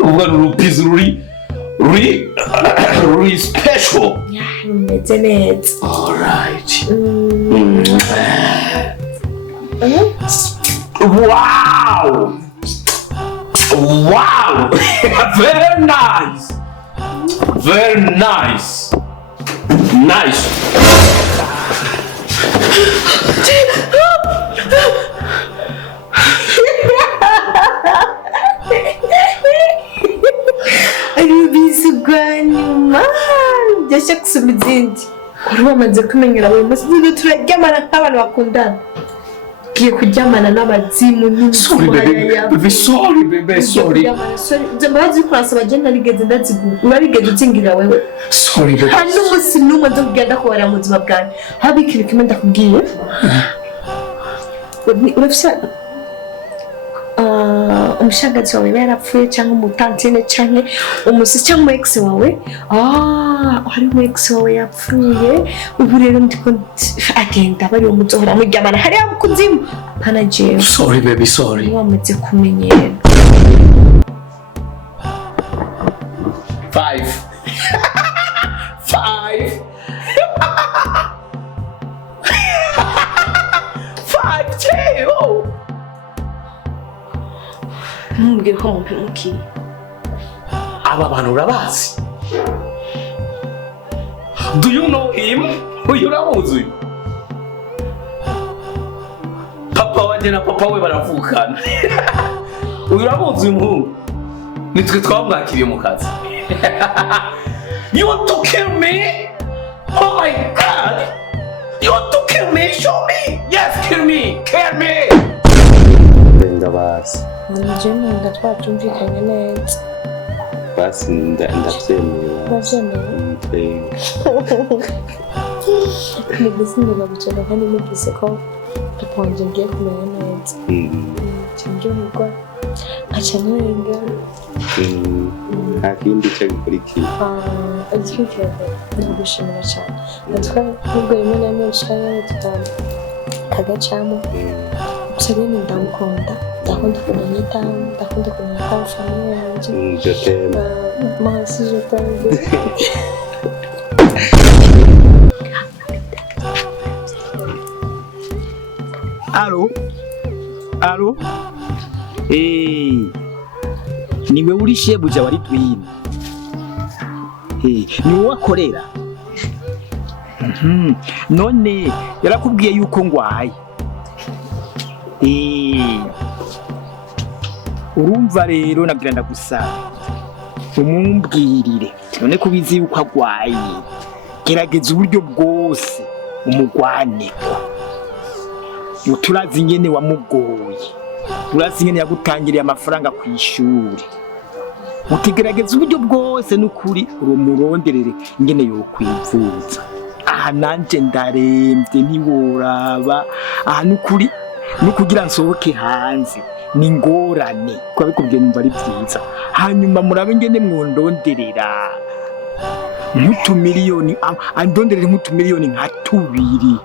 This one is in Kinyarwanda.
uvuga rupizi ruri special. It's in it. All right. Wow. Wow. Very nice. Very nice. Nice. Ayubisuganyuma byashya kusoma izindi kuri bamaze kumenyera buri munsi n'ibyo turaryamana nk'abantu bakundana giye kuryamana n'abazimu n'ibisuko sorry baby sorry mbabazi kurasaba je narigeze ndazigura urabigeze utingira wewe sorry baby hano musi numwe ndogenda ko wara mu buzima bwanjye habikira kimwe ndakubwiye urafisa umushagazi wawe yarapfuye cyangwa umutantine cyangwa umusi cyangwa ex wawe hari mu ex wawe yapfuye ubu rero ndiko agenda bari umuzohora muryamana hari abukuzimu panaje sorry baby sorry wamaze kumenyera 5 too. Mbwira ko mumpemukiye aba bantu urabazi do you know him uyu uramuzi papa wanje na papa we baravukana uyu uramuzi umuhungu nitwe twamwakiriye mu kazi you want to kill me oh my god you want to kill me show me yes kill me ndabazi Njyewe ndatwatumvikanye neza basi ndabyemera nigeze ndagucana kandi nigeze ko papa wanjye ngiye kumera neza cyangwa aca nrenga nta kindi cyo gukurikiye agikira ndagushimira cyane natwe nubwo rimwe na rimwe ushaka tutagacamo cyane ndamukunda ndakunda kunyita ndakunda kunyita famille yanjye je t'aime merci je t'aime Alo niwe uri shebuja wari twine niwe wakorera none yarakubwiye yuko ngwaye urumva rero nagira ndagusaba umumbwirire none kubizi yuko agwaye gerageza uburyo bwose umugwaneko turazi ingene wamugoye turazi ingene yagutangiriye amafaranga ku ishuri utigerageza uburyo bwose n'ukuri urumuronderere ingene yokwivuza aha nanje ndarembye niworaba aha n'ukuri nukugira nsohoke hanze ni ngorane kwa bikubwiye numva ari byiza hanyuma murabe ngene mwondonderera nk'utumiliyoni andonderere nk'utumiliyoni nka 2